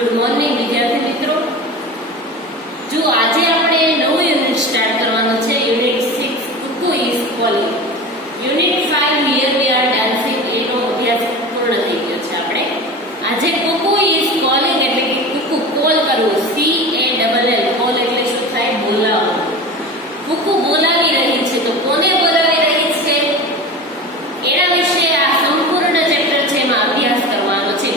Good morning વિદ્યાર્થી મિત્રો. જો આજે આપણે નવું યુનિટ સ્ટાર્ટ કરવાનું છે, unit 6 cuckoo is calling. Unit 5 here we are dancing એનો અભ્યાસ પૂર્ણ થઈ ગયો છે. આપણે આજે કુકુ ઇઝ કોલિંગ એટલે કે કુકુ કોલ કરવું, CALL કોલ એટલે શું થાય? બોલાવવું. કુકુ બોલાવી રહી છે, તો કોને બોલાવી રહી છે એના વિશે આ સંપૂર્ણ ચેપ્ટર છે એમાં અભ્યાસ કરવાનો છે.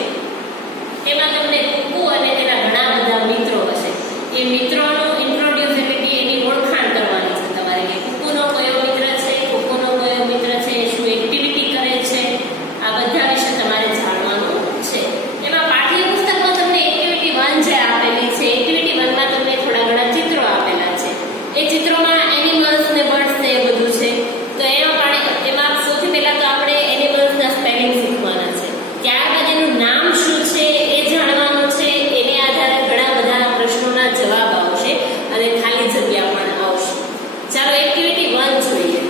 તેમાં તમને કુકુ અને તેના ઘણા બધા મિત્રો હશે. એ મિત્રોનો ઇન્ટ્રોડ્યુસ એટલે કે એની ઓળખાણ કરવાની છે તમારે, કે કુકુનો કયો મિત્ર છે, કુકુનો કયો મિત્ર છે, શું એક્ટિવિટી કરે છે, આ બધા વિશે તમારે જાણવાનું છે. એમાં પાઠ્યપુસ્તકમાં તમને એક્ટિવિટી 1 જે આપેલી છે, એક્ટિવિટી 1 માં તમને થોડા ઘણા ચિત્રો આપેલા છે. એ ચિત્રોમાં એનિમલ્સ ને બર્ડ્સ ને એ બધું છે. તો એમાં સૌથી પહેલા તો આપણે એનિમલ્સના સ્પેલિંગ શીખવાના છે. ત્યારબાદ એનું નામ શું છે એ જાણવાનું છે. એને આધારે ઘણા બધા પ્રશ્નોના જવાબ આવશે અને ખાલી જગ્યા પણ આવશે. ચાલો એક્ટિવિટી 1 જોઈએ.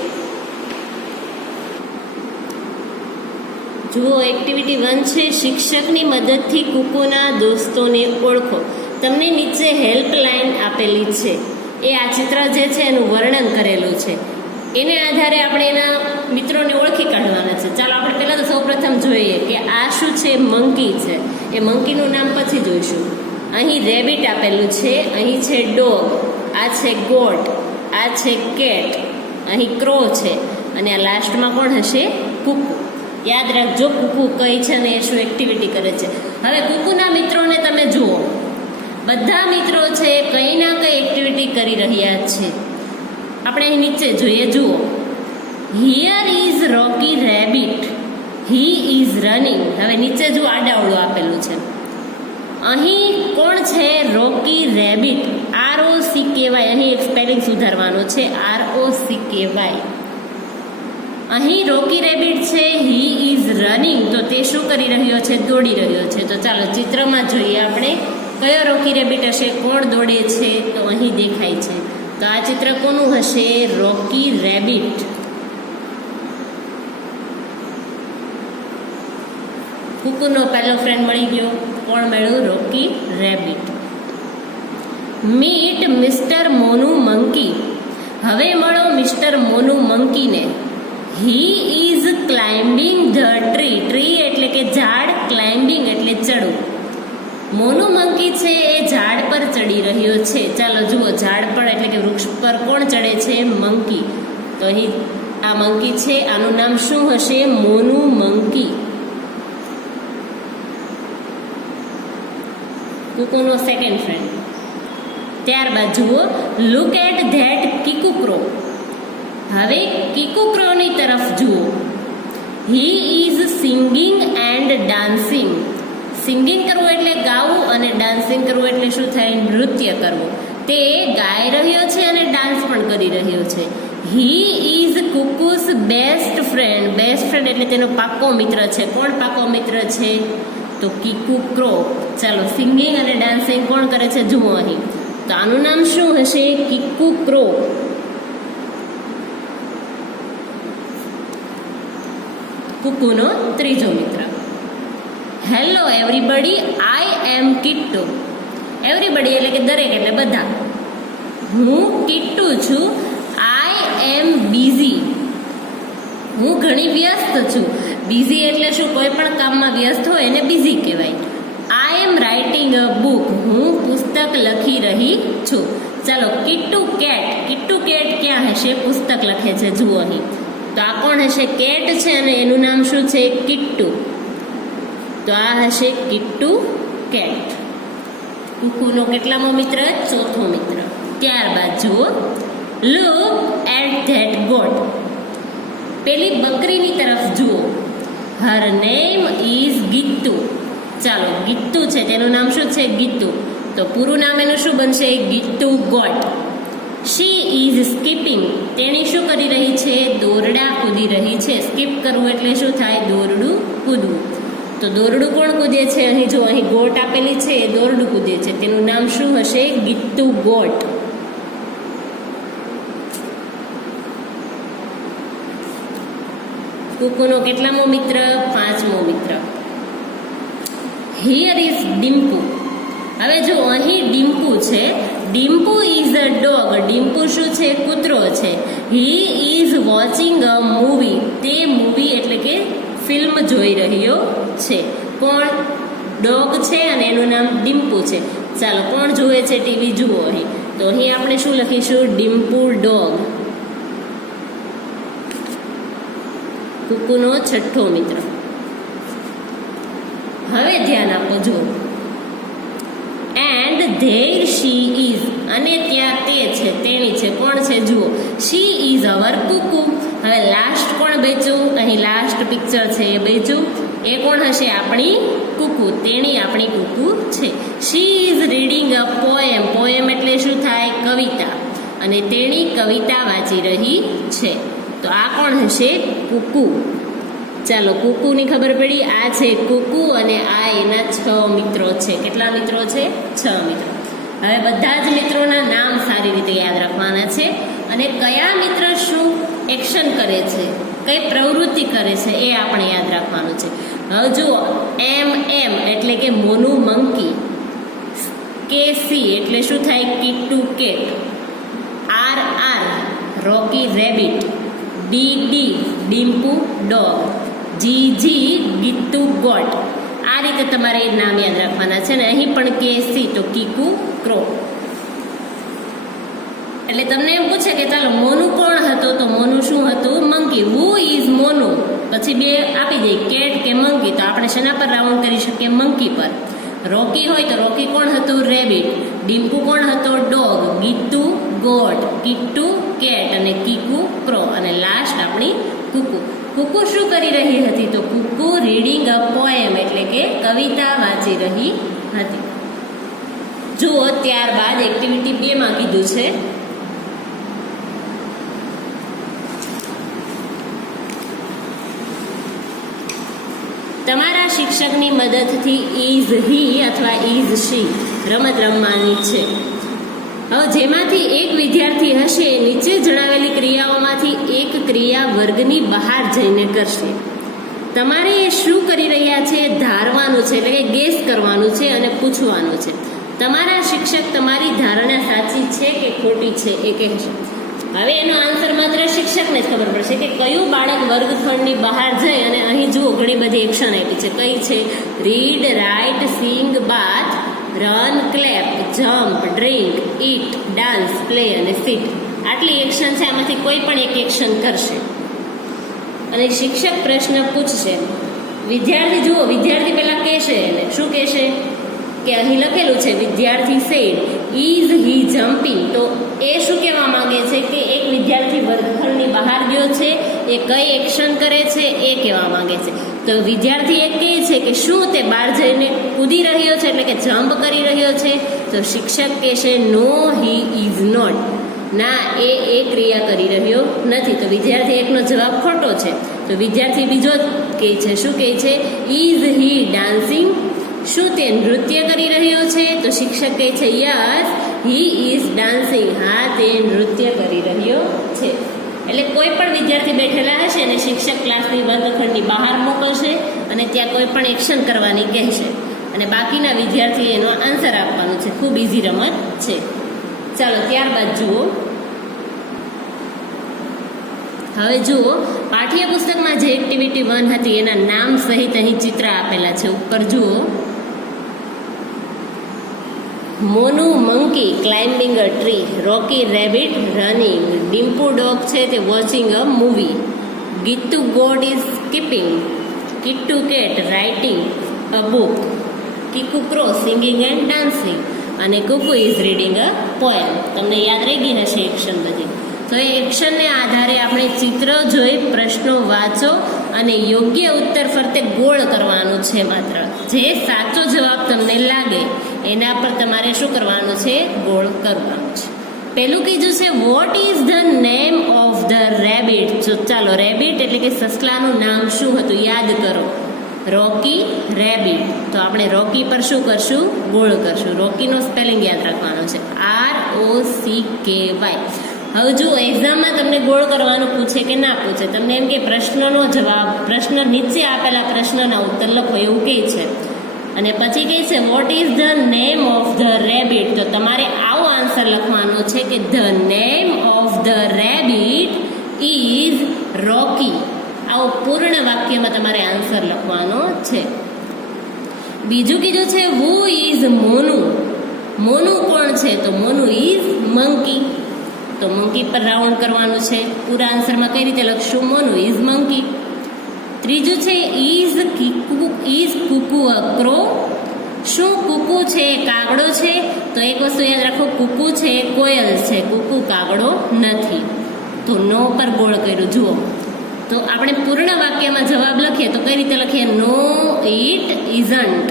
જુઓ, એક્ટિવિટી 1 છે, શિક્ષકની મદદથી કુકુના દોસ્તોને ઓળખો. તમને નીચે હેલ્પલાઇન આપેલી છે. એ આ ચિત્ર જે છે એનું વર્ણન કરેલું છે. એને આધારે આપણે એના મિત્રોને ઓળખી કાઢવાના છે. ચાલો આપણે પહેલા તો સૌપ્રથમ જોઈએ કે આ શું છે? મંકી છે. એ મંકીનું નામ પછી જોઈશું. અહીં રેબિટ આપેલું છે, અહીં છે ડોગ, આ છે ગોટ, આ છે કેટ, અહીં ક્રો છે અને આ લાસ્ટમાં કોણ હશે? કુકુ. યાદ રાખજો કુકુ કઈ છે ને એ શું એક્ટિવિટી કરે છે. હવે કુકુના મિત્રોને તમે જુઓ, બધા મિત્રો છે કંઈ ના કંઈ એક્ટિવિટી કરી રહ્યા છે. આપણે અહીં નીચે જોઈએ, જુઓ, here is Rocky rabbit, he is running. હવે નીચે જુઓ, આડાવડું આપેલું છે. અહીં કોણ છે? રોકી રેબિટ, ROCKY. અહીં એક સ્પેલિંગ સુધારવાનો છે, ROCKY. અહીં રોકી રેબિટ છે, હી ઇઝ રનિંગ, તો તે શું કરી રહ્યો છે? દોડી રહ્યો છે. તો ચાલો ચિત્રમાં જોઈએ આપણે કયો રોકી રેબિટ હશે, કોણ દોડે છે? તો અહીં દેખાય છે. તો આ ચિત્ર કોનું હશે? રોકી રેબિટ. કુકુનો પહેલો ફ્રેન્ડ મળી ગયો. કોણ મળ્યું? Rocky rabbit. Meet mister Monu monkey. હવે મળો મિસ્ટર મોનુ મંકીને. He is climbing the tree. Tree એટલે કે ઝાડ, ક્લાઇમ્બિંગ એટલે ચડવું. મોનુ મંકી છે એ ઝાડ પર ચડી રહ્યો છે. ચાલો જુઓ, ઝાડ પર એટલે કે વૃક્ષ પર કોણ ચડે છે? મંકી. તો અહીં આ મંકી છે, આનું નામ શું હશે? મોનુ મંકી. કુકુનો સેકન્ડ ફ્રેન્ડ. ત્યારબાદ જુઓ, લુક એટ ધેટ કિકુક્રો. હવે કિકુક્રોની તરફ જુઓ. He is singing and dancing. Singing કરવું એટલે ગાવું અને ડાન્સિંગ કરવું એટલે શું થાય? નૃત્ય કરવું. તે ગાઈ રહ્યો છે અને ડાન્સ પણ કરી રહ્યો છે. He is Kuku's best friend. Best friend એટલે તેનો પાક્કો મિત્ર છે. કોણ પાક્કો મિત્ર છે? તો કિકુ ક્રો. ચાલો, સિંગિંગ અને ડાન્સિંગ કોણ કરે છે? જુઓ અહીં. તો આનું નામ શું હશે? કિકુ ક્રો. કુકુનો ત્રીજો મિત્ર. હેલો એવરીબડી, આઈ એમ કિટ્ટુ. એવરીબડી એટલે કે દરેક એટલે બધા. હું કિટ્ટુ છું. આઈ એમ બિઝી. હું ઘણી વ્યસ્ત છું. બિઝી એટલે શું? કોઈ પણ કામમાં વ્યસ્ત હોય એને બિઝી કહેવાય. આઈ એમ રાઇટિંગ અ બુક. હું પુસ્તક લખી રહી છું. ચાલો, કિટ્ટુ કેટ. કિટ્ટુ કેટ ક્યાં હશે? પુસ્તક લખે છે. જુઓ અહીં. તો આ કોણ હશે? કેટ છે અને એનું નામ શું છે? કિટ્ટુ. તો આ હશે કિટ્ટુ કેટ. કુકુનો કેટલામો મિત્ર? ચોથો મિત્ર. ત્યારબાદ જુઓ, લુક એટ ધેટ ગોટ. પેલી બકરીની તરફ જુઓ. હર નેમ ઇઝ ગીતુ. ચાલો, ગીતુ છે, તેનું નામ શું છે? ગીતુ. તો પૂરું નામ એનું શું બનશે? Geetu goat. She is skipping. તેણી શું કરી રહી છે? દોરડા કૂદી રહી છે. સ્કીપ કરવું એટલે શું થાય? દોરડું કૂદવું. તો દોરડું કોણ કૂદે છે? અહીં જો, અહીં ગોટ આપેલી છે, એ દોરડું કૂદે છે. તેનું નામ શું હશે? ગીતુ ગોટ. કુકુનો કેટલામો મિત્ર? પાંચમો મિત્ર. Here is Dimpu. હવે જો અહીં ડિમ્પુ છે. Dimpu is a dog. Dimpu શું છે? કૂતરો છે. He is watching a movie. તે મૂવી એટલે કે ફિલ્મ જોઈ રહ્યો છે. કોણ? ડોગ છે અને એનું નામ ડિમ્પુ છે. ચાલો, કોણ જુએ છે ટીવી? જુઓ અહીં. તો અહીં આપણે શું લખીશું? ડિમ્પુ ડોગ. કુકુનો છઠ્ઠો મિત્ર. હવે ધ્યાન આપો. જુઓ, એન્ડ ધેર શી ઇઝ. અને ત્યાં તે છે, તેણી છે. કોણ છે? જુઓ, શી ઇઝ અવર કુકુ. હવે લાસ્ટ કોણ બચ્યું? અહીં લાસ્ટ પિક્ચર છે એ બચ્યું. એ કોણ હશે? આપણી કુકુ. તેણી આપણી કુકુ છે. She is reading a poem. Poem એટલે શું થાય? કવિતા. અને તેણી કવિતા વાંચી રહી છે. તો આ કોણ હશે? કુકુ. ચાલો, કુકુની ખબર પડી. આ છે કુકુ અને આ એના 6 મિત્રો છે. કેટલા મિત્રો છે? 6 મિત્રો. હવે બધા જ મિત્રોના નામ સારી રીતે યાદ રાખવાના છે અને કયા મિત્ર શું એક્શન કરે છે, કઈ પ્રવૃત્તિ કરે છે એ આપણે યાદ રાખવાનું છે. હવે જુઓ, એમ એટલે કે મોનુ મંકી. KC એટલે શું થાય? Kittu cat. RR Rocky rabbit. DD Dimpu dog. GG Geetu goat. આ રીતે તમારે એ નામ યાદ રાખવાના છે ને અહીં પણ KC તો કીકુ ક્રો. એટલે તમને એમ પૂછે કે ચાલો મોનુ કોણ હતો? તો મોનુ શું હતું? મંકી. Who is Monu? પછી બે આપી દે, કેટ કે મંકી. તો આપણે શેના પર રાઉન્ડ કરી શકીએ? મંકી પર. રોકી હોય તો રોકી કોણ હતું? રેબિટ. ડિમ્પુ કોણ હતો? Dog. Geetu goat. Kittu cat અને કીકુ ક્રો. અને લાસ્ટ આપણી કુકુ. કુકુ શું કરી રહી હતી? તો કુકુ રીડિંગ અ પોએમ એટલે કે કવિતા વાંચી રહી હતી. જુઓ, ત્યારબાદ એક્ટિવિટી 2 માં કીધું છે તમારા શિક્ષકની મદદથી ઇઝ હી અથવા ઇઝ શી રમત રમવાની છે. હવે જેમાંથી એક વિદ્યાર્થી હશે નીચે જણાવેલી ક્રિયાઓમાંથી એક ક્રિયા વર્ગની બહાર જઈને કરશે. તમારે એ શું કરી રહ્યા છે ધારવાનું છે, એટલે કે ગેસ કરવાનું છે અને પૂછવાનું છે. તમારા શિક્ષક તમારી ધારણા સાચી છે કે ખોટી છે એ કહેશે. હવે એનો આન્સર માત્ર શિક્ષકને જ ખબર પડશે કે કયું બાળક વર્ગખંડની બહાર જઈ અને અહીં જુઓ ઘણી બધી એક્શન આપી છે. કઈ છે? રીડ, રાઇટ, સિંગ, બાથ, રન, ક્લેપ, જમ્પ, ડ્રિંક, ઈટ, ડાન્સ, પ્લે અને સીટ. આટલી એક્શન છે, આમાંથી કોઈ પણ એક એક્શન કરશે અને શિક્ષક પ્રશ્ન પૂછશે. વિદ્યાર્થી જુઓ, વિદ્યાર્થી પહેલા કહેશે એને શું કહેશે કે અહીં લખેલું છે વિદ્યાર્થી સેડ ઇઝ હી જમ્પિંગ. તો એ શું કહેવા માંગે છે કે એક વિદ્યાર્થી વર્ગખંડની બહાર ગયો છે, એ કઈ એક્શન કરે છે એ કહેવા માંગે છે. તો વિદ્યાર્થી એક કહે છે કે શું તે બહાર જઈને કૂદી રહ્યો છે, એટલે કે જમ્પ કરી રહ્યો છે. તો શિક્ષક કહેશે નો હી ઇઝ નોટ. ના, એ ક્રિયા કરી રહ્યો નથી. તો વિદ્યાર્થી એકનો જવાબ ખોટો છે. તો વિદ્યાર્થી બીજો કહે છે, શું કહે છે? Is he dancing. શું તે નૃત્ય કરી રહ્યો છે? તો શિક્ષક કહે છે યસ હી ઇઝ ડાન્સિંગ. હા, તે નૃત્ય કરી રહ્યો છે. એટલે કોઈ પણ વિદ્યાર્થી બેઠેલા હશે અને શિક્ષક ક્લાસની વર્ગખંડની બહાર મોકલશે અને ત્યાં કોઈ પણ એક્શન કરવાની કહેશે અને બાકીના વિદ્યાર્થીએ એનો આન્સર આપવાનો છે. ખૂબ ઇઝી રમત છે. ચાલો, ત્યારબાદ જુઓ. હવે જુઓ, પાઠ્યપુસ્તકમાં જે એક્ટિવિટી 1 હતી એના નામ સહિત અહીં ચિત્ર આપેલા છે. ઉપર જુઓ, Monu monkey climbing a tree, Rocky rabbit running, Dimpu dog છે તે watching a movie, Geetu goat is skipping, Kittu cat writing a book, Kiku crow singing and dancing અને Kuku is reading a poem. તમને યાદ રહી ગઈ હશે એક્શન બધી. તો એ એક્શનને આધારે આપણે ચિત્ર જોઈ પ્રશ્નો વાંચો અને યોગ્ય ઉત્તર ફરતે ગોળ કરવાનું છે. માત્ર જે સાચો જવાબ તમને લાગે એના પર તમારે શું કરવાનું છે? ગોળ કરવાનું છે. પહેલું કીધું છે what is the name of the rabbit. તો ચાલો, રેબિટ એટલે કે સસલાનું નામ શું હતું યાદ કરો. રોકી રેબિટ. તો આપણે રોકી પર શું કરશું? ગોળ કરશું. રોકીનો સ્પેલિંગ યાદ રાખવાનો છે ROCKY. હવે જુઓ, એક્ઝામમાં તમને ગોળ કરવાનું પૂછે કે ના પૂછે, તમને એમ કે પ્રશ્નનો જવાબ, પ્રશ્ન નીચે આપેલા પ્રશ્નના ઉત્તર લખો એવું કહે છે. અને પછી કહે છે what is the name of the rabbit. તો તમારે આવો આન્સર લખવાનો છે કે the name of the rabbit is Rocky. આવો પૂર્ણ વાક્યમાં તમારે આન્સર લખવાનો છે. બીજું કીધું છે હુ ઇઝ મોનુ. મોનુ કોણ છે? તો મોનુ ઇઝ મંકી. તો મંકી પર રાઉન્ડ કરવાનું છે. પૂરા આન્સરમાં કઈ રીતે લખશું? Monu is monkey. ત્રીજું છે ઇઝ કુકુ અ ક્રો. શું કુકુ છે કાગડો છે? તો એક વસ્તુ યાદ રાખો, કુકુ છે કોયલ છે, કુકુ કાગડો નથી. તો નો પર ગોળ કર્યું. જુઓ, તો આપણે પૂર્ણ વાક્યમાં જવાબ લખીએ તો કઈ રીતે લખીએ? નો ઇટ ઇઝન્ટ.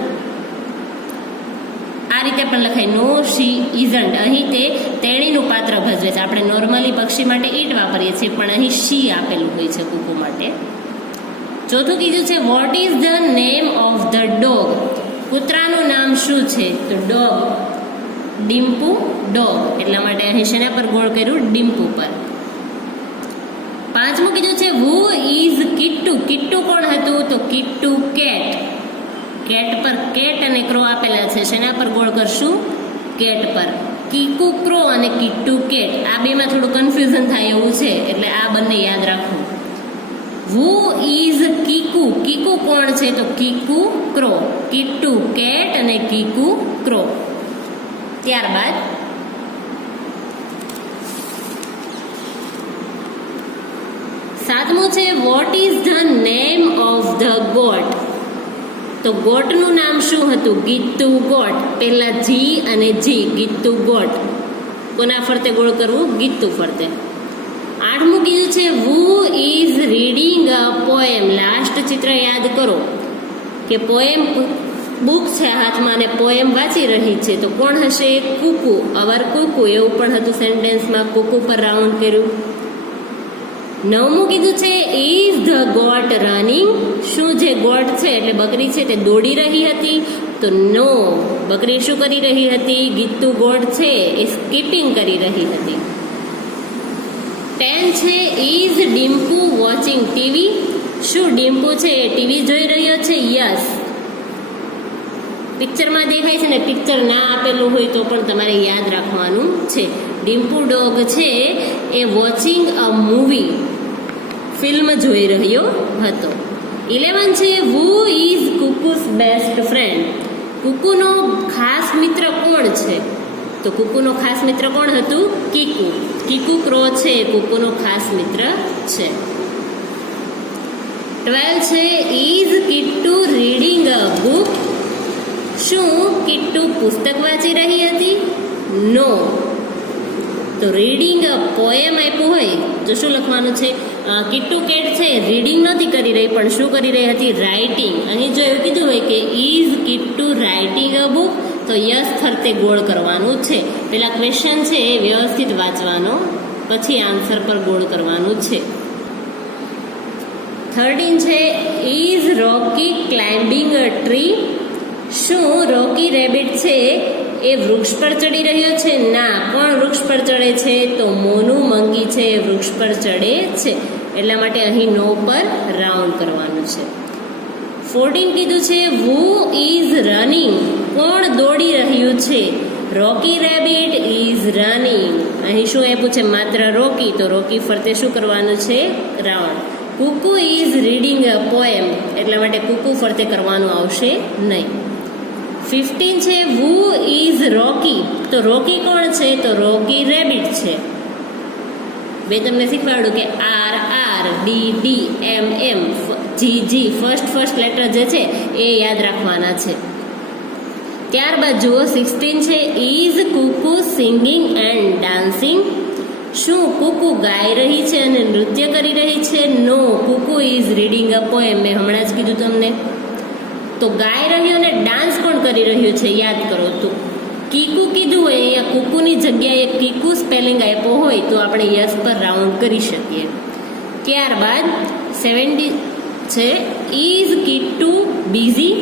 આ રીતે પણ લખાય, નો શી ઇઝન્ટ. અહીં તે તેણીનું પાત્ર ભજવે છે. આપણે નોર્મલી પક્ષી માટે ઈટ વાપરીએ છીએ, પણ અહીં શી આપેલું હોય છે કુકુ માટે. ચોથું કીધું છે what is the name of the dog. કૂતરાનું નામ શું છે? તો ડોગ. ડિમ્પુ ડોગ. એટલા માટે અહીં શેના પર ગોળ કર્યું? ડિમ્પુ પર. પાંચમું કીધું છે હુ ઇઝ કિટ્ટુ. કિટ્ટુ કોણ હતું? તો કિટ્ટુ કેટ. કેટ પર કેટ અને ક્રો આપેલા છે. શેના પર ગોળ કરશું? કેટ પર. કીકુ ક્રો અને કિટ્ટુ કેટ. આ બેમાં થોડું કન્ફ્યુઝન થાય એવું છે, એટલે આ બંને યાદ રાખો. Who is Kiku. કીકુ કોણ છે? તો કીકુ ક્રો. કિટ્ટુ કેટ અને કીકુ ક્રો. ત્યારબાદ સાતમું છે what is the name of the goat. તો ગોટનું નામ શું હતું? ગીતુ ગોટ. પહેલા જી અને જી, ગીતુ ગોટ. કોના ફરતે ગોળ કરવું? ગીતુ ફરતે. આઠમું કીધું છે who is reading a poem. Last ચિત્ર યાદ કરો કે પોએમ બુક છે હાથમાં અને પોએમ વાંચી રહી છે. તો કોણ હશે? કુકુ. અવર કુકુ. એવું પણ હતું સેન્ટેન્સમાં. કુકુ પર રાઉન્ડ કર્યું. નવમું કીધું છે ઇઝ ધ ગોટ રનિંગ. શું જે ગોટ છે એટલે બકરી છે તે દોડી રહી હતી? તો નો. બકરી શું કરી રહી હતી? ગીતુ ગોટ છે એ સ્કીપિંગ કરી રહી હતી. 10 છે ઇઝ ડિમ્પુ વોચિંગ ટીવી. શું ડિમ્પુ છે એ ટીવી જોઈ રહ્યો છે? યસ. પિક્ચરમાં દેખાય છે ને, પિક્ચર ના આપેલું હોય તો પણ તમારે યાદ રાખવાનું છે. ડિમ્પુ ડોગ છે એ વોચિંગ અ મૂવી, ફિલ્મ જોઈ રહ્યો હતો. 11 છે who is Kuku's best friend. કુકુનો ખાસ મિત્ર કોણ છે? તો કુકુનો ખાસ મિત્ર કોણ હતું? કીકુ. કીકુ ક્રો છે કુકુનો ખાસ મિત્ર છે. 12 છે is Kittu reading a book. શું કિટ્ટુ પુસ્તક વાંચી રહી હતી? નો. તો રીડિંગ અ પોએમ આપ્યું હોય તો શું લખવાનું છે? કિટ્ટુ કેટ છે રીડિંગ નથી કરી રહી, પણ શું કરી રહી હતી? રાઇટિંગ. અહીં જો એવું કીધું હોય કે is Kittu writing a book, તો યસ ફરતે ગોળ કરવાનું છે. પેલા ક્વેશ્ચન છે એ વ્યવસ્થિત વાંચવાનો, પછી આન્સર પર ગોળ કરવાનું છે. 13 છે is Rocky climbing a tree. શું રોકી રેબિટ છે એ વૃક્ષ પર ચડી રહ્યો છે? ના. કોણ વૃક્ષ પર ચડે છે? તો મોનુ મંકી છે એ વૃક્ષ પર ચડે છે. એટલા માટે અહીં નો પર રાઉન્ડ કરવાનું છે. 14 કીધું છે હુ ઇઝ રનિંગ. કોણ દોડી રહ્યું છે? રોકી રેબિટ ઇઝ રનિંગ. અહીં શું આપ્યું છે? માત્ર રોકી. તો રોકી ફરતે શું કરવાનું છે? Round. Kuku is reading a poem. એટલા માટે કુકુ ફરતે કરવાનું આવશે નહીં. 15 છે હુ ઇઝ રોકી. તો રોકી કોણ છે? તો રોકી રેબિટ છે. મેં તમને શીખવાડ્યું કે આર આર, ડી ડી, એમ એમ, જી જી, ફર્સ્ટ લેટર જે છે એ યાદ રાખવાના છે. ત્યારબાદ જુઓ 16 છે is Kuku singing and dancing. શું કુકુ ગાઈ રહી છે અને નૃત્ય કરી રહી છે? નો. કુકુ ઇઝ રીડિંગ અ પોએમ. મેં હમણાં જ કીધું તમને. તો ગાઈ રહ્યો અને ડાન્સ કોણ કરી રહ્યું છે? યાદ કરો. તો કીકુ કીધું હોય, અહીંયા કુકુની જગ્યાએ કીકુ સ્પેલિંગ આપ્યો હોય તો આપણે યસ પર રાઉન્ડ કરી શકીએ. ત્યારબાદ 70 છે ઇઝ કિટ્ટુ બિઝી.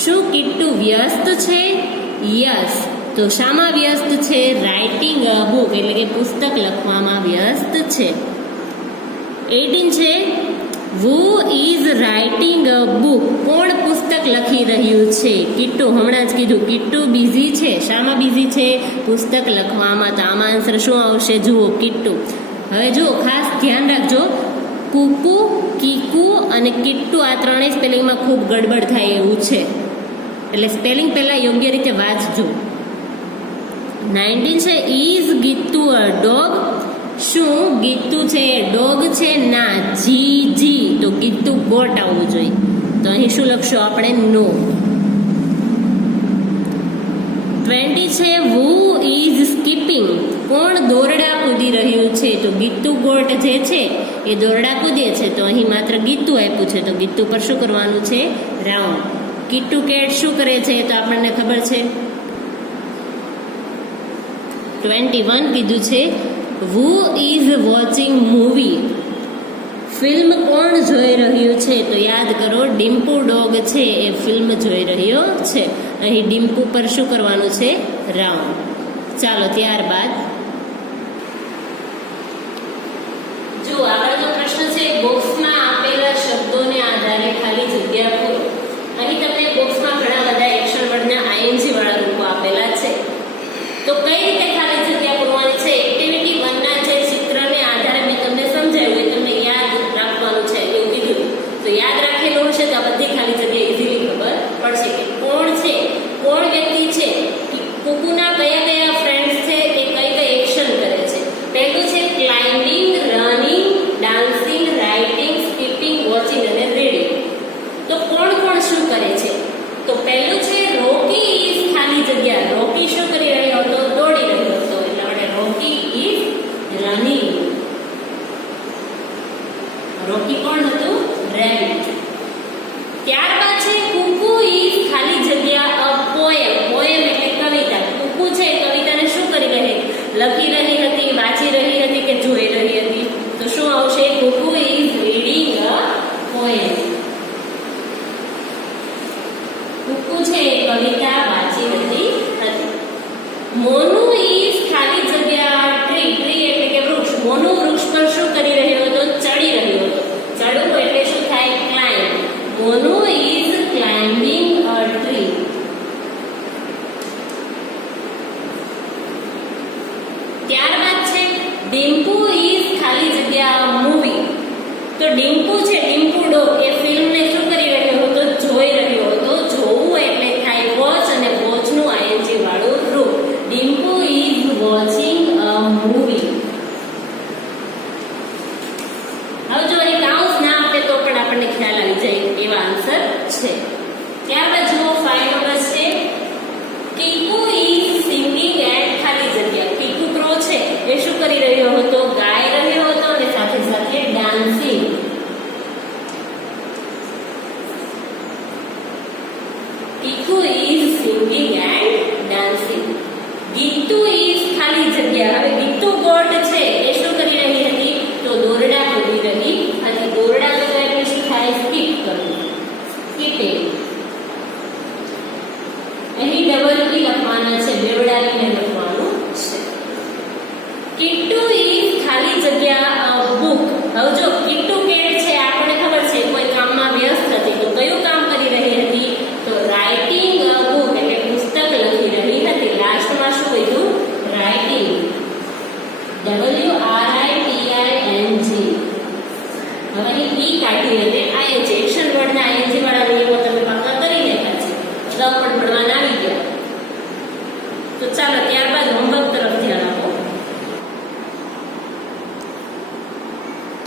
શું કિટ્ટુ વ્યસ્ત છે? યસ. તો શામાં વ્યસ્ત છે? રાઇટિંગ અ બુક, એટલે કે પુસ્તક લખવામાં વ્યસ્ત છે. 18 છે who is writing a book. કોણ પુસ્તક પુસ્તક લખી રહ્યું છે. કિટ્ટુ, હમણાં જ કીધું, કિટ્ટુ બિઝી છે. શામાં બિઝી છે? પુસ્તક લખવામાં. તો આમાં આન્સર શું આવશે? જુઓ, કિટ્ટુ. હવે જુઓ, ખાસ ધ્યાન રાખજો, કુકુ, કીકુ અને કિટ્ટુ આ ત્રણેય સ્પેલિંગમાં ખૂબ ગડબડ થાય એવું છે, એટલે સ્પેલિંગ પહેલા યોગ્ય રીતે વાંચજો. 19 છે, ઇઝ ગીતુ અ ડોગ? શું ગીતુ છે ડોગ છે? ના, જી. તો ગીતુ ગોટ આવવું જોઈએ. તો અહીં શું લખશું આપણે? નો. 20 છે, વુ ઇઝ સ્કીપિંગ? કોણ દોરડા કૂદી રહ્યું છે? તો ગીતુ ગોટ જે છે એ દોરડા કૂદે છે, તો અહીં માત્ર ગીતુ આપ્યું છે, તો ગીતુ પર શું કરવાનું છે? રાઉન્ડ. કિટ્ટુ કેટ શું કરે છે? તો આપણને ખબર છે. 21 કીધું છે, who is watching movie? Film કોણ જોઈ રહ્યું છે? તો યાદ કરો, ડિમ્પુ ડોગ છે એ ફિલ્મ જોઈ રહ્યો છે. અહીં ડિમ્પુ પર શું કરવાનું છે? રાઉન્ડ. ચાલો, ત્યારબાદ જો આગળનો પ્રશ્ન છે, બોક્સમાં આપેલા શબ્દોને આધારે ખાલી જગ્યા પૂરો. અહીં તમને બોક્સમાં ઘણા બધા એક્શન વર્ડના આઈએનજી વાળા રૂપો આપેલા છે. તો કઈ રીતે ખાલી જગ્યા પૂરવાની છે? એક્ટિવિટી 1 ના જે ચિત્રને આધારે મેં તમને સમજાવ્યું, એ તમને યાદ રાખવાનું છે એવું કીધું. તો યાદ રાખેલું હશે તો આ બધી ખાલી જગ્યા ઇઝીલી ખબર પડશે કે કોણ છે, કોણ વ્યક્તિ છે, કુકુના કયા કયા ફ્રેન્ડ્સ છે, એ કઈ કઈ એક્શન કરે છે. પહેલું છે climbing, running, dancing, writing, skipping, watching અને રીડિંગ. તો કોણ કોણ શું કરે છે? તો પહેલું છે રોકી ઇઝ ખાલી જગ્યા. રોકી શું કરી રહ્યો હતો? દોડી રહ્યો હતો, એટલે આપણે રોકી ઇઝ રનિંગ. રોકી કોણ હતું? રેબિટ. ત્યારબાદ છે કુકુ ઇઝ ખાલી જગ્યા અ પોએમ. પોએમ એટલે કવિતા. કુકુ છે કવિતાને શું કરી રહી? લખી રહી હતી, વાંચી રહી હતી કે જોઈ રહી હતી? તો શું આવશે? કુકુ ઇઝ રીડિંગ અ પોએમ. કુકુ છે કવિતા વાંચી રહી હતી. મોનુ ઇઝ ખાલી જગ્યા ટ્રી. ટ્રી એટલે કે વૃક્ષ. મોનુ વૃક્ષ પર શું કરી રહ્યો હતો? ચડી રહ્યો હતો. ચડવું એટલે શું થાય? Climb. Monu is climbing a tree. ત્યારબાદ છે ડિમ્પુ ઇઝ ખાલી જગ્યા મૂવી. તો ડિમ્પુ છે, ડિમ્પુ ડોગ, એ ફિલ્મને શું કરી રહ્યો હતો? જોઈ રહ્યો હતો. જોવું એટલે થાય વોચ, અને વોચનું આઈએનજી વાળું રૂપ. Dimpu is watching a movie. હવે જો અહીં કાઉન્સ ના આપે તો પણ આપણને ખ્યાલ આવી જાય એવા આન્સર છે. ત્યારબાદ જુઓ 5 નંબર છે, કીકુ ઇઝ સિંગિંગ એટ ખાલી જગ્યા. કીકુ ક્રો છે એ શું કરી રહ્યો હતો? ગાઈ રહ્યો હતો અને સાથે સાથે dancing. Kiku is singing and dancing. Gitu is ખાલી જગ્યા. હવે ગીતુ ગોટ છે એ શું કરી રહી હતી? તો દોરડા કૂદી રહી હતી. દોરડા કૂદવા એટલે શું થાય? સ્કીપ કરવું, સ્કીપિંગ. અહીં ડબલ ઈ લખવાના છે, બેવડાવીને લખવાનું છે. કિટ્ટુ ઇઝ ખાલી જગ્યા બુક. હવે જો કિટ્ટુ કેટ છે આપણને ખબર છે કોઈ કામમાં વ્યસ્ત હતી, તો કયું કામ કરી રહી હતી? તો રાઇટિંગ અ બુક એટલે પુસ્તક લખી રહી હતી. લાસ્ટમાં શું કીધું? રાઇટિંગ. WRITING. હવે અહીં ઈ કાઢી અને આઈએનજી એક્શન વર્ડના આઈએનજી વાળા નિયમો તમે પાકા કરી નાખ્યા છે, અગાઉ પણ ભણવાના આવી ગયા. તો ચાલો ત્યારબાદ હોમવર્ક તરફ ધ્યાન આપો.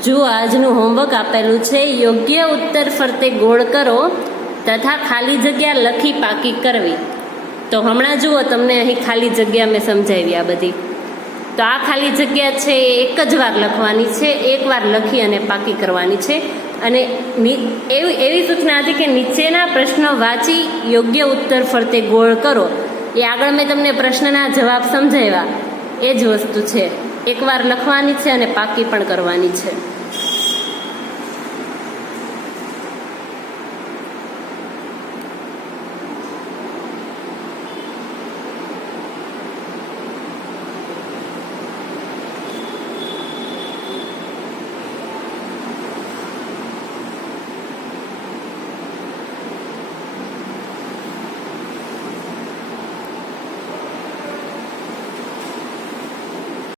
જો આજનું હોમવર્ક આપેલું છે, યોગ્ય ઉત્તર ફરતે ગોળ કરો તથા ખાલી જગ્યા લખી પાકી કરવી. તો હમણાં જુઓ, તમને અહીં ખાલી જગ્યા મેં સમજાવી આ બધી. તો આ ખાલી જગ્યા છે એ એક જ વાર લખવાની છે, એકવાર લખી અને પાકી કરવાની છે. અને એવી સૂચના હતી કે નીચેના પ્રશ્નો વાંચી યોગ્ય ઉત્તર ફરતે ગોળ કરો. એ આગળ મેં તમને પ્રશ્નના જવાબ સમજાવ્યા, એ જ વસ્તુ છે. એકવાર લખવાની છે અને પાકી પણ કરવાની છે.